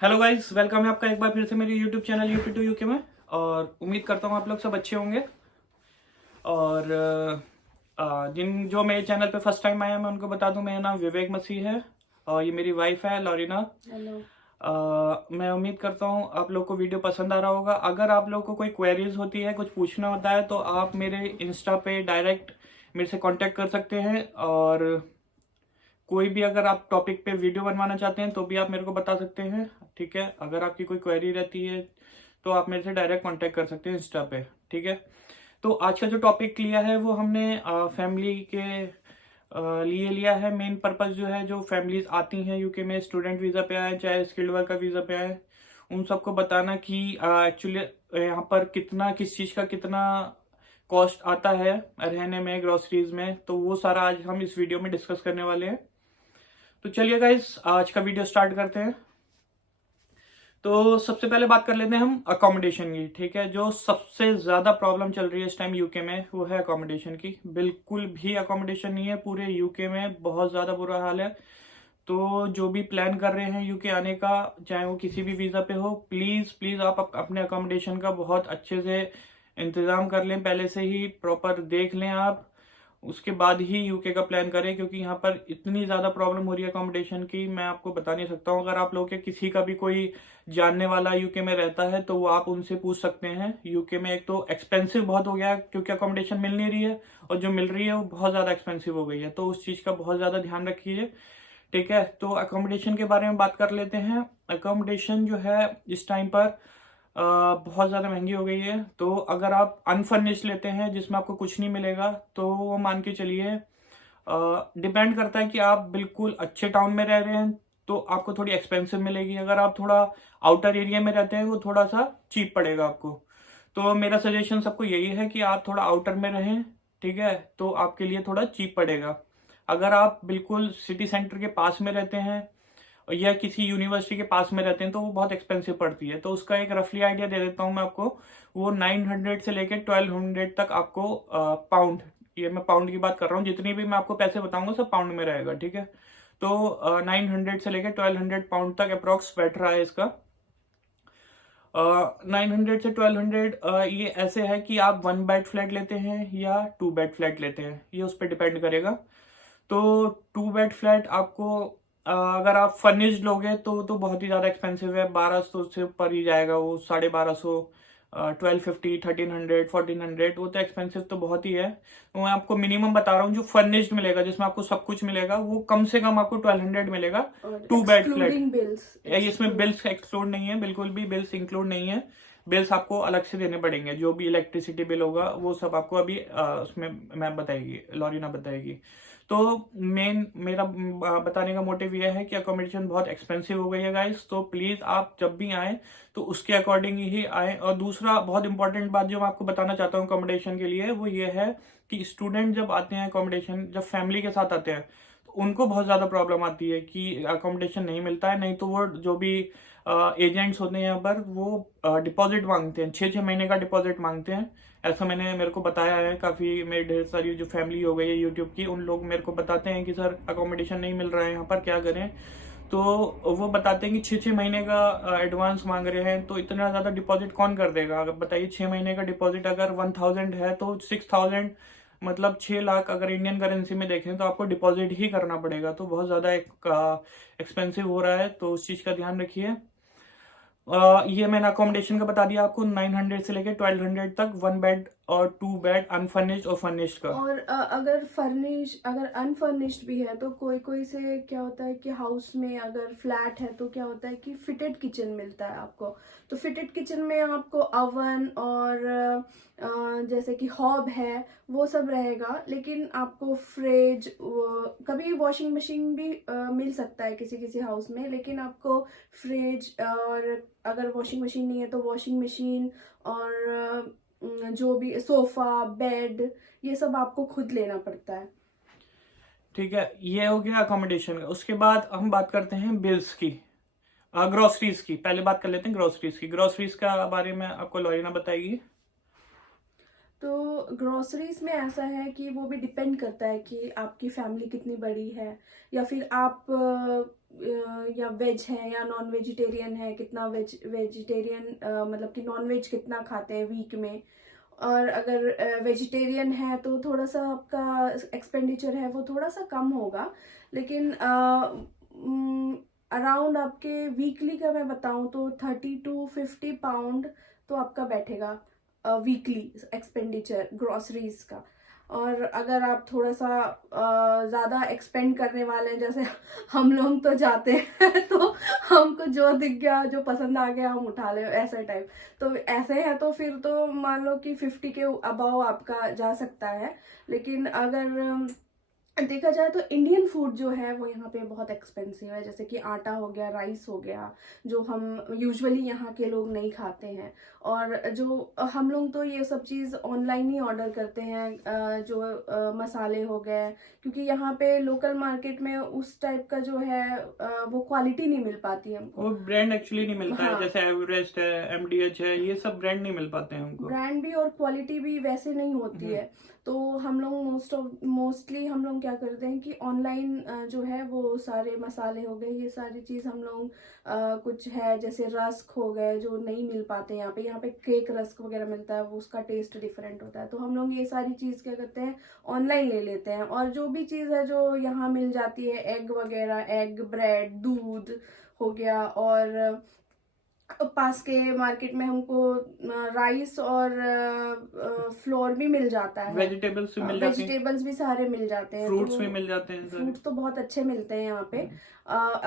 Hello guys, welcome है आपका एक बार फिर से मेरे YouTube channel UP to UK में। और उम्मीद करता हूँ आप लोग सब अच्छे होंगे। और जिन जो मेरे चैनल पे फर्स्ट टाइम आए हैं मैं उनको बता दूं, मेरा नाम विवेक मसीह है और ये मेरी वाइफ है लॉरिना। हेलो। मैं उम्मीद करता हूँ आप लोग को वीडियो पसंद आ रहा होगा। अगर आप लोग को कोई क्वेरीज होती है, कुछ पूछना होता है, तो आप मेरे इंस्टा पे डायरेक्ट मेरे से कांटेक्ट कर सकते हैं। और कोई भी अगर आप टॉपिक पे वीडियो बनवाना चाहते हैं तो भी आप मेरे को बता सकते हैं। ठीक है, अगर आपकी कोई क्वेरी रहती है तो आप मेरे से डायरेक्ट कांटेक्ट कर सकते हैं इंस्टा पे। ठीक है, तो आज का जो टॉपिक लिया है वो हमने फैमिली के लिए लिया है। मेन पर्पस जो है, जो फैमिलीज आती हैं यूके में स्टूडेंट वीज़ा पे आए चाहे स्किल्ड वर्कर वीज़ा पे आए, उन सबको बताना कि एक्चुअली यहाँ पर कितना किस चीज़ का कितना कॉस्ट आता है रहने में, ग्रोसरीज में। तो वो सारा आज हम इस वीडियो में डिस्कस करने वाले हैं। तो चलिए गाइस, आज का वीडियो स्टार्ट करते हैं। तो सबसे पहले बात कर लेते हैं हम अकोमोडेशन की। ठीक है, जो सबसे ज्यादा प्रॉब्लम चल रही है इस टाइम यूके में वो है अकोमोडेशन की। बिल्कुल भी अकोमोडेशन नहीं है पूरे यूके में, बहुत ज्यादा बुरा हाल है। तो जो भी प्लान कर रहे हैं यूके आने का, चाहे वो किसी भी वीजा पे हो, प्लीज प्लीज आप अपने अकोमोडेशन का बहुत अच्छे से इंतजाम कर लें, पहले से ही प्रॉपर देख लें आप। उसके बाद ही यूके का प्लान करें, क्योंकि यहाँ पर इतनी ज़्यादा प्रॉब्लम हो रही है अकोमोडेशन की, मैं आपको बता नहीं सकता हूँ। अगर आप लोग के किसी का भी कोई जानने वाला यूके में रहता है तो वो आप उनसे पूछ सकते हैं। यूके में एक तो एक्सपेंसिव बहुत हो गया है क्योंकि अकोमोडेशन मिल नहीं रही है, और जो मिल रही है वो बहुत ज़्यादा एक्सपेंसिव हो गई है, तो उस चीज़ का बहुत ज़्यादा ध्यान रखिए। ठीक है, तो अकोमोडेशन के बारे में बात कर लेते हैं। अकोमोडेशन जो है इस टाइम पर बहुत ज़्यादा महंगी हो गई है। तो अगर आप अनफर्निश्ड लेते हैं जिसमें आपको कुछ नहीं मिलेगा, तो वो मान के चलिए, डिपेंड करता है कि आप बिल्कुल अच्छे टाउन में रह रहे हैं तो आपको थोड़ी एक्सपेंसिव मिलेगी। अगर आप थोड़ा आउटर एरिया में रहते हैं वो थोड़ा सा चीप पड़ेगा आपको। तो मेरा सजेशन सबको यही है कि आप थोड़ा आउटर में रहें। ठीक है, तो आपके लिए थोड़ा चीप पड़ेगा। अगर आप बिल्कुल सिटी सेंटर के पास में रहते हैं या किसी यूनिवर्सिटी के पास में रहते हैं तो वो बहुत एक्सपेंसिव पड़ती है। तो उसका एक रफली आइडिया दे देता हूँ मैं आपको। वो 900 से लेकर 1200 तक आपको पाउंड, ये मैं पाउंड की बात कर रहा हूँ, जितनी भी मैं आपको पैसे बताऊंगा सब पाउंड में रहेगा। ठीक है, तो 900 से लेकर 1200 पाउंड तक अप्रोक्स बैठ रहा है इसका। 900 से 1200 ये ऐसे है कि आप 1 बेड फ्लैट लेते हैं या 2 बेड फ्लैट लेते हैं, ये उस पर डिपेंड करेगा। तो 2 बेड फ्लैट आपको अगर आप फर्निश्ड लोगे तो बहुत ही ज़्यादा एक्सपेंसिव है, 1200 से ऊपर ही जाएगा वो, 1250, 1250, 1300, 1400, वो तो एक्सपेंसिव तो बहुत ही है। तो मैं आपको मिनिमम बता रहा हूँ जो फर्निश्ड मिलेगा, जिसमें आपको सब कुछ मिलेगा, वो कम से कम आपको 1200 मिलेगा। और 2 बेड फ्लैट। एक्सक्लूडिंग बिल्स इसमें एक्सक्लूड बिल्स एक्सक्लूड नहीं है, बिल्कुल भी बिल्स इंक्लूड नहीं है। बिल्स आपको अलग से देने पड़ेंगे, जो भी इलेक्ट्रिसिटी बिल होगा वो सब आपको अभी उसमें मैम बताएगी, लॉरिना बताएगी। तो मेन मेरा बताने का मोटिव ये है कि अकोमोडेशन बहुत एक्सपेंसिव हो गई है गाइस। तो प्लीज आप जब भी आए तो उसके अकॉर्डिंग ही आए। और दूसरा बहुत इंपॉर्टेंट बात जो मैं आपको बताना चाहता हूँ अकोमोडेशन के लिए, वो ये है कि स्टूडेंट जब आते हैं अकोमोडेशन, जब फैमिली के साथ आते हैं, तो उनको बहुत ज़्यादा प्रॉब्लम आती है कि अकोमोडेशन नहीं मिलता है। नहीं तो वो जो भी एजेंट्स होते हैं यहाँ पर, वो डिपॉजिट मांगते हैं, 6 6 महीने का डिपॉजिट मांगते हैं। ऐसा मेरे को बताया है, काफ़ी मेरी ढेर सारी जो फैमिली हो गई है यूट्यूब की, उन लोग मेरे को बताते हैं कि सर अकोमोडेशन नहीं मिल रहा है यहाँ पर, क्या करें। तो वो बताते हैं कि 6 6 महीने का एडवांस मांग रहे हैं, तो इतना ज़्यादा डिपॉजिट कौन कर देगा। अगर बताइए, 6 महीने का डिपॉजिट अगर 1000 है तो 6000, मतलब 6 लाख अगर इंडियन करेंसी में देखें तो आपको डिपॉजिट ही करना पड़ेगा। तो बहुत ज़्यादा एक एक्सपेंसिव हो रहा है, तो उस चीज़ का ध्यान रखिए। ये मैंने अकोमोडेशन का बता दिया आपको, 900 से लेके 1200 तक, 1 बेड और 2 बेड, अनफर्निश्ड और फर्निश्ड का। और अगर अनफर्निश्ड भी है तो कोई कोई से क्या होता है कि हाउस में अगर फ्लैट है तो क्या होता है कि फिटेड किचन मिलता है आपको। तो फिटेड किचन में आपको अवन और जैसे कि हॉब है वो सब रहेगा, लेकिन आपको फ्रिज, कभी वॉशिंग मशीन भी मिल सकता है किसी किसी हाउस में, लेकिन आपको फ्रिज, और अगर वॉशिंग मशीन नहीं है तो वॉशिंग मशीन, और जो भी सोफा, बेड, ये सब आपको खुद लेना पड़ता है। ठीक है, ये हो गया अकोमोडेशन का। उसके बाद हम बात करते हैं बिल्स की, ग्रोसरीज की। पहले बात कर लेते हैं ग्रोसरीज की। ग्रोसरीज का बारे में आपको लॉरिना बताएगी। तो ग्रोसरीज में ऐसा है कि वो भी डिपेंड करता है कि आपकी फैमिली कितनी बड़ी है, या फिर आप या वेज है या नॉन वेजिटेरियन है, कितना वेजिटेरियन मतलब कि नॉन वेज कितना खाते हैं वीक में। और अगर वेजिटेरियन है तो थोड़ा सा आपका एक्सपेंडिचर है वो थोड़ा सा कम होगा, लेकिन अराउंड आपके वीकली का मैं बताऊं तो 30 to 50 पाउंड तो आपका बैठेगा वीकली एक्सपेंडिचर ग्रोसरीज का। और अगर आप थोड़ा सा ज़्यादा एक्सपेंड करने वाले हैं, जैसे हम लोग तो जाते हैं तो हमको जो दिख गया जो पसंद आ गया हम उठा ले ऐसा टाइप, तो ऐसे है तो फिर तो मान लो कि 50 के अबाव आपका जा सकता है। लेकिन अगर देखा जाए तो इंडियन फूड जो है वो यहाँ पे बहुत एक्सपेंसिव है, जैसे कि आटा हो गया, राइस हो गया, जो हम यूजुअली यहाँ के लोग नहीं खाते हैं। और जो हम लोग तो ये सब चीज़ ऑनलाइन ही ऑर्डर करते हैं, जो मसाले हो गए, क्योंकि यहाँ पे लोकल मार्केट में उस टाइप का जो है वो क्वालिटी नहीं मिल पाती है हमको। वो ब्रांड एक्चुअली नहीं मिलता है, हाँ, जैसे एवरेस्ट है, एमडीएच है, ये सब ब्रांड नहीं मिल पाते हैं हमको। ब्रांड भी और क्वालिटी भी वैसे नहीं होती है। तो हम लोग मोस्टली हम लोग क्या करते हैं कि ऑनलाइन जो है वो सारे मसाले हो गए, ये सारी चीज़ हम लोग कुछ है जैसे रस्क हो गए जो नहीं मिल पाते यहाँ पे। यहाँ पे केक रस्क वगैरह मिलता है, वो उसका टेस्ट डिफरेंट होता है, तो हम लोग ये सारी चीज़ क्या करते हैं ऑनलाइन ले लेते हैं। और जो भी चीज़ है जो यहाँ मिल जाती है, एग वगैरह, एग, ब्रेड, दूध हो गया, और पास के मार्केट में हमको राइस और फ्लोर भी मिल जाता है, वेजिटेबल्स भी मिल जाते हैं, वेजिटेबल्स भी सारे मिल जाते हैं, फ्रूट्स तो भी मिल जाते हैं सारे। फ्रूट्स तो बहुत अच्छे मिलते हैं यहाँ पे।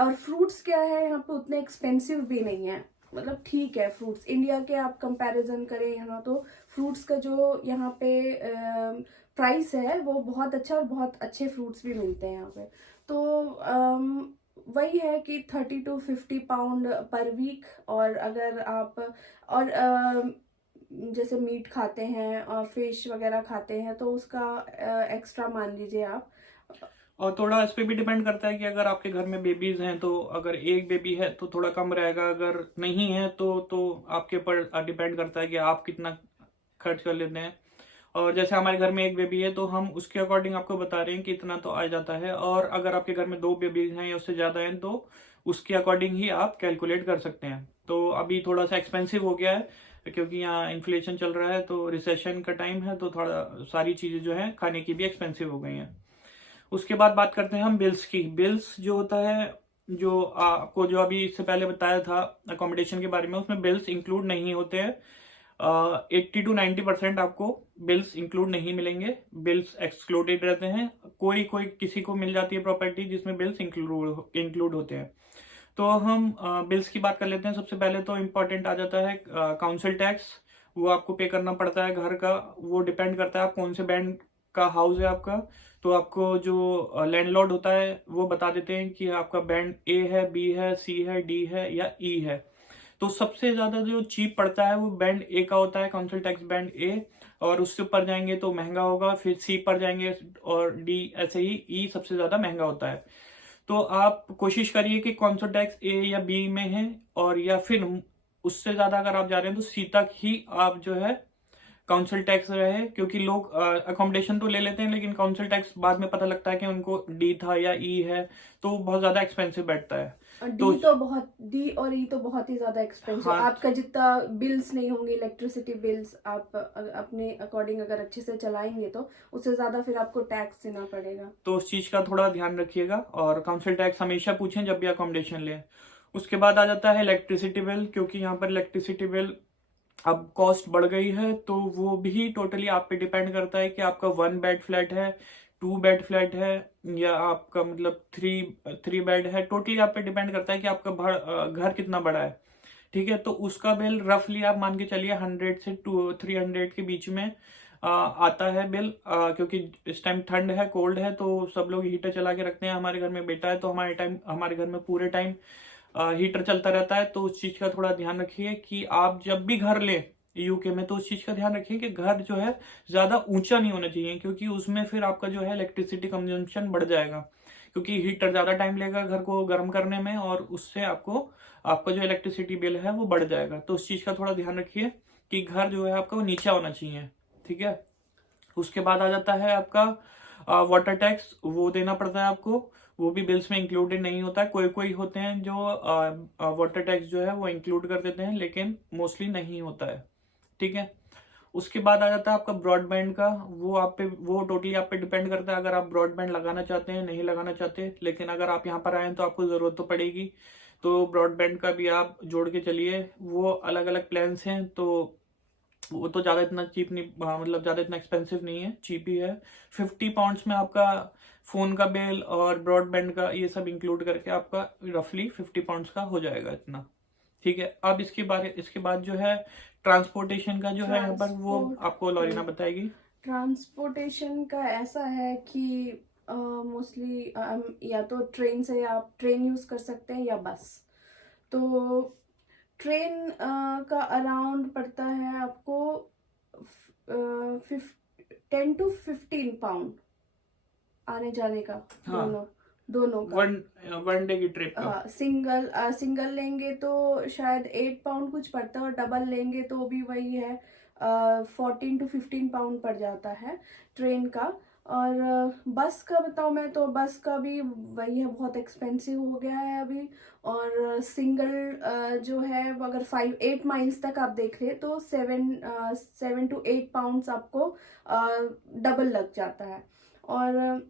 और फ्रूट्स क्या है यहाँ पे उतने एक्सपेंसिव भी नहीं है, मतलब ठीक है। फ्रूट्स इंडिया के आप कंपैरिजन करें यहाँ, तो फ्रूट्स का जो यहाँ पे प्राइस है वो बहुत अच्छा, और बहुत अच्छे फ्रूट्स भी मिलते हैं यहाँ पे। तो वही है कि 30 to 50 पाउंड पर वीक। और अगर आप और जैसे मीट खाते हैं और फिश वगैरह खाते हैं तो उसका एक्स्ट्रा मान लीजिए आप। और थोड़ा इस पे भी डिपेंड करता है कि अगर आपके घर में बेबीज हैं तो अगर एक बेबी है तो थोड़ा कम रहेगा, अगर नहीं है तो आपके ऊपर डिपेंड करता है कि आप कितना खर्च कर लेते हैं। और जैसे हमारे घर में एक बेबी है तो हम उसके अकॉर्डिंग आपको बता रहे हैं कि इतना तो आ जाता है। और अगर आपके घर में 2 बेबीज हैं या उससे ज़्यादा हैं तो उसके अकॉर्डिंग ही आप कैलकुलेट कर सकते हैं। तो अभी थोड़ा सा एक्सपेंसिव हो गया है क्योंकि यहाँ इन्फ्लेशन चल रहा है, तो रिसेशन का टाइम है, तो थोड़ा सारी चीज़ें जो हैं खाने की भी एक्सपेंसिव हो गई हैं। उसके बाद बात करते हैं हम बिल्स की। बिल्स जो होता है, जो आपको जो अभी इससे पहले बताया था अकोमोडेशन के बारे में, उसमें बिल्स इंक्लूड नहीं होते हैं। 80 to 90% आपको बिल्स इंक्लूड नहीं मिलेंगे, बिल्स एक्सक्लूडेड रहते हैं। कोई कोई किसी को मिल जाती है प्रॉपर्टी जिसमें बिल्स इंक्लूड होते हैं। तो हम बिल्स की बात कर लेते हैं। सबसे पहले तो इम्पोर्टेंट आ जाता है काउंसिल टैक्स। वो आपको पे करना पड़ता है घर का, वो डिपेंड करता है आप कौन से बैंड का हाउस है आपका। तो आपको जो लैंडलॉर्ड होता है वो बता देते हैं कि आपका बैंड ए है, बी है, सी है, डी है या ई है। तो सबसे ज्यादा जो चीप पड़ता है वो बैंड ए का होता है, काउंसिल टैक्स बैंड ए। और उससे ऊपर जाएंगे तो महंगा होगा, फिर सी पर जाएंगे और डी, ऐसे ही ई सबसे ज्यादा महंगा होता है। तो आप कोशिश करिए कि काउंसिल टैक्स ए या बी में है, और या फिर उससे ज्यादा अगर आप जा रहे हैं तो सी तक ही आप जो है काउंसिल टैक्स रहे। क्योंकि लोग अकोमोडेशन तो ले लेते हैं लेकिन काउंसिल टैक्स बाद में पता लगता है कि उनको डी था या ई है, तो बहुत ज्यादा एक्सपेंसिव बैठता है। डी और ई तो बहुत ही ज्यादा एक्सपेंसिव। हाँ, आपका जितना बिल्स नहीं होंगे, इलेक्ट्रिसिटी बिल्स, आप अपने अकॉर्डिंग अगर अच्छे से चलाएंगे तो उससे ज्यादा फिर आपको टैक्स देना पड़ेगा। तो उस चीज का थोड़ा ध्यान रखिएगा, और काउंसिल टैक्स हमेशा पूछें जब भी अकोमोडेशन लें। उसके बाद आ जाता है इलेक्ट्रिसिटी बिल, क्योंकि यहाँ पर इलेक्ट्रिसिटी बिल अब कॉस्ट बढ़ गई है, तो वो भी टोटली आप पे डिपेंड करता है कि आपका 1 बेड फ्लैट है, 2 बेड फ्लैट है, या आपका मतलब 3 बेड है। टोटली आप पे डिपेंड करता है कि आपका घर कितना बड़ा है। ठीक है, तो उसका बिल रफली आप मान के चलिए 100 से 300 के बीच में आता है बिल। क्योंकि इस टाइम ठंड है, कोल्ड है, तो सब लोग हीटर चला के रखते हैं। हमारे घर में बेटा है तो हमारे घर में पूरे टाइम हीटर चलता रहता है। तो उस चीज का थोड़ा ध्यान रखिए कि आप जब भी घर ले यूके में, तो उस चीज का ध्यान रखिए कि घर जो है ज्यादा ऊंचा नहीं होना चाहिए, क्योंकि उसमें फिर आपका जो है इलेक्ट्रिसिटी कंजम्पशन बढ़ जाएगा, क्योंकि हीटर ज्यादा टाइम लेगा घर को गर्म करने में, और उससे आपका जो इलेक्ट्रिसिटी बिल है वो बढ़ जाएगा। तो उस चीज का थोड़ा ध्यान रखिए कि घर जो है आपका वो नीचा होना चाहिए। ठीक है, उसके बाद आ जाता है आपका वाटर टैक्स, वो देना पड़ता है आपको। वो भी बिल्स में इंक्लूडेड नहीं होता है। कोई कोई होते हैं जो वाटर टैक्स जो है वो इंक्लूड कर देते हैं, लेकिन मोस्टली नहीं होता है। ठीक है, उसके बाद आ जाता है आपका ब्रॉडबैंड का। वो टोटली आप पे डिपेंड करता है, अगर आप ब्रॉडबैंड लगाना चाहते हैं नहीं लगाना चाहते। लेकिन अगर आप यहाँ पर आए तो आपको ज़रूरत तो पड़ेगी, तो ब्रॉडबैंड का भी आप जोड़ के चलिए। वो अलग अलग प्लान्स हैं, तो वो तो ज़्यादा इतना चीप नहीं, मतलब ज़्यादा इतना एक्सपेंसिव नहीं है, चीप ही है। 50 पाउंड्स में आपका फ़ोन का बिल और ब्रॉडबैंड का ये सब इंक्लूड करके आपका रफली 50 पाउंड्स का हो जाएगा इतना। ठीक है, अब इसके बाद जो है ट्रांसपोर्टेशन का जो है यहाँ पर, वो आपको लॉरिना बताएगी। ट्रांसपोर्टेशन का ऐसा है कि मोस्टली या तो ट्रेन से आप ट्रेन यूज कर सकते हैं या बस। तो ट्रेन का अराउंड पड़ता है आपको 10 to 15 पाउंड आने जाने का। हाँ, दोनों का वन डे की ट्रिप का। हाँ, सिंगल लेंगे तो शायद 8 पाउंड कुछ पड़ता है, और डबल लेंगे तो भी वही है 14 to 15 पाउंड पड़ जाता है ट्रेन का। और बस का बताऊँ मैं तो बस का भी वही है, बहुत एक्सपेंसिव हो गया है अभी। और सिंगल जो है वो अगर 5-8 माइल्स तक आप देख ले तो 7 to 8 पाउंड्स आपको डबल लग जाता है। और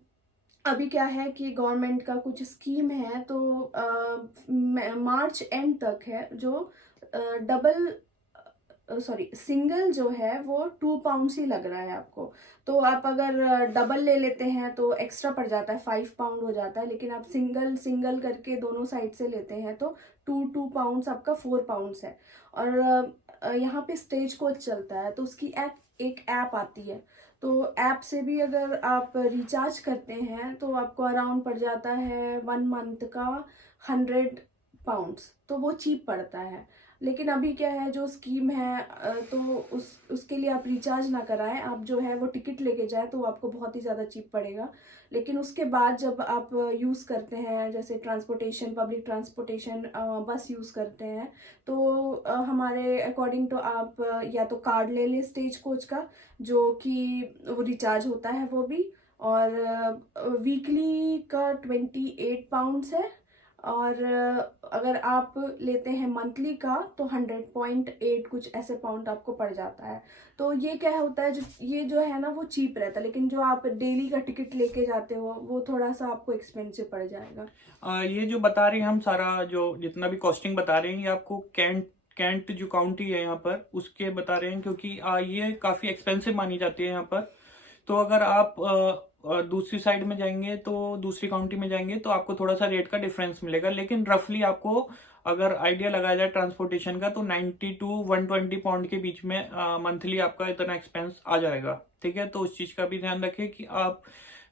अभी क्या है कि गवर्नमेंट का कुछ स्कीम है, तो मार्च एंड तक है, जो सिंगल जो है वो 2 पाउंड्स ही लग रहा है आपको। तो आप अगर डबल ले लेते हैं तो एक्स्ट्रा पड़ जाता है, 5 पाउंड हो जाता है। लेकिन आप सिंगल करके दोनों साइड से लेते हैं तो 2 पाउंड्स आपका 4 पाउंड्स है। और यहाँ पे स्टेज कोच चलता है, तो उसकी एक ऐप आती है। तो ऐप से भी अगर आप रिचार्ज करते हैं तो आपको अराउंड पड़ जाता है 1 मंथ का 100 पाउंड्स, तो वो चीप पड़ता है। लेकिन अभी क्या है, जो स्कीम है तो उसके लिए आप रिचार्ज ना कराएं, आप जो है वो टिकट लेके जाए तो आपको बहुत ही ज़्यादा चीप पड़ेगा। लेकिन उसके बाद जब आप यूज़ करते हैं, जैसे पब्लिक ट्रांसपोर्टेशन बस यूज़ करते हैं, तो हमारे अकॉर्डिंग तो आप या तो कार्ड ले लें स्टेज कोच का, जो कि वो रिचार्ज होता है वो भी। और वीकली का 28 पाउंड्स है। और अगर आप लेते हैं मंथली का तो 100.8 कुछ ऐसे पाउंड आपको पड़ जाता है। तो ये क्या होता है, ये जो है ना वो चीप रहता है। लेकिन जो आप डेली का टिकट लेके जाते हो वो थोड़ा सा आपको एक्सपेंसिव पड़ जाएगा। ये जो बता रहे हैं हम, सारा जो जितना भी कॉस्टिंग बता रहे हैं, ये आपको कैंट जो काउंटी है यहाँ पर उसके बता रहे हैं, क्योंकि ये काफ़ी एक्सपेंसिव मानी जाती है यहाँ पर। तो अगर आप दूसरी साइड में जाएंगे, तो दूसरी काउंटी में जाएंगे तो आपको थोड़ा सा रेट का डिफरेंस मिलेगा। लेकिन रफली आपको अगर आइडिया लगाया जाए ट्रांसपोर्टेशन का, तो 90 to 120 पाउंड के बीच में मंथली आपका इतना एक्सपेंस आ जाएगा। ठीक है, तो उस चीज़ का भी ध्यान रखें कि आप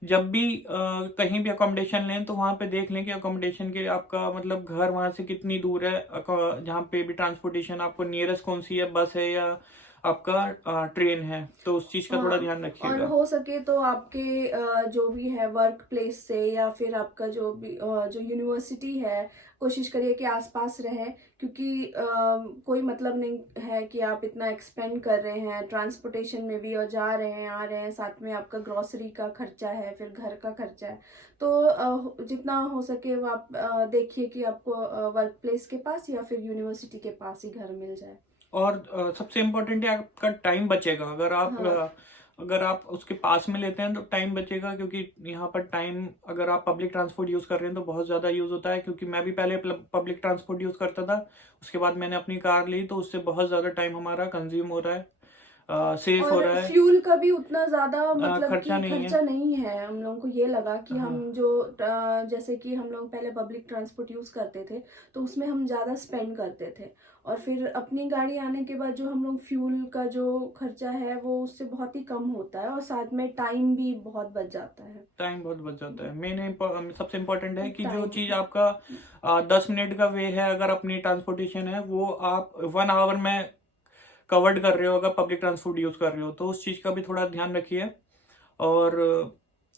जब भी कहीं भी अकोमोडेशन लें तो वहाँ पे देख लें कि अकोमोडेशन के आपका मतलब घर वहाँ से कितनी दूर है, जहाँ पे भी ट्रांसपोर्टेशन आपको नियरेस्ट कौन सी है, बस है या आपका ट्रेन है, तो उस चीज का थोड़ा ध्यान रखिएगा। और हो सके तो आपके जो भी है वर्क प्लेस से या फिर आपका जो भी जो यूनिवर्सिटी है, कोशिश करिए कि आसपास रहे, क्योंकि कोई मतलब नहीं है कि आप इतना एक्सपेंड कर रहे हैं ट्रांसपोर्टेशन में भी और जा रहे हैं आ रहे हैं, साथ में आपका ग्रोसरी का खर्चा है, फिर घर का खर्चा है। तो जितना हो सके वो आप देखिए कि आपको वर्क प्लेस के पास या फिर यूनिवर्सिटी के पास ही घर मिल जाए। और सबसे इम्पोर्टेंट है आपका टाइम बचेगा। अगर आप उसके पास में लेते हैं तो टाइम बचेगा, क्योंकि यहाँ पर टाइम अगर आप पब्लिक ट्रांसपोर्ट यूज़ कर रहे हैं तो बहुत ज़्यादा यूज़ होता है। क्योंकि मैं भी पहले पब्लिक ट्रांसपोर्ट यूज़ करता था, उसके बाद मैंने अपनी कार ली, तो उससे बहुत ज़्यादा टाइम हमारा कंज्यूम हो रहा है, सेफ हो रहा है। फ्यूल का भी उतना ज्यादा मतलब खर्चा नहीं है। हम लोगों को ये लगा कि हम जो जैसे कि हम लोग पहले पब्लिक ट्रांसपोर्ट यूज करते थे तो उसमें हम ज्यादा स्पेंड करते थे, और फिर अपनी गाड़ी आने के बाद जो हम लोग फ्यूल का जो खर्चा है वो उससे बहुत ही कम होता है, और साथ में टाइम भी बहुत बच जाता है। मेन सबसे इम्पोर्टेंट है कि जो चीज आपका 10 मिनट का वे है, अगर अपनी ट्रांसपोर्टेशन है, वो आप 1 आवर में कवर्ड कर रहे हो अगर पब्लिक ट्रांसपोर्ट यूज कर रहे हो, तो उस चीज का भी थोड़ा ध्यान रखिए। और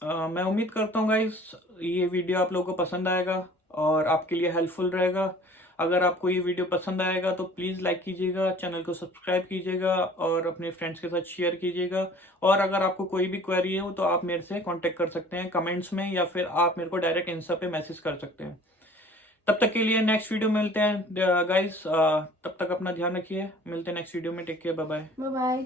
मैं उम्मीद करता हूँ गाइस ये वीडियो आप लोगों को पसंद आएगा और आपके लिए हेल्पफुल रहेगा। अगर आपको ये वीडियो पसंद आएगा तो प्लीज़ लाइक कीजिएगा, चैनल को सब्सक्राइब कीजिएगा और अपने फ्रेंड्स के साथ शेयर कीजिएगा। और अगर आपको कोई भी क्वेरी हो तो आप मेरे से कांटेक्ट कर सकते हैं कमेंट्स में, या फिर आप मेरे को डायरेक्ट इंस्टा पे मैसेज कर सकते हैं। तब तक के लिए नेक्स्ट वीडियो में मिलते हैं गाइस। तब तक अपना ध्यान रखिए, मिलते हैं नेक्स्ट वीडियो में। Take care, bye bye. Bye bye.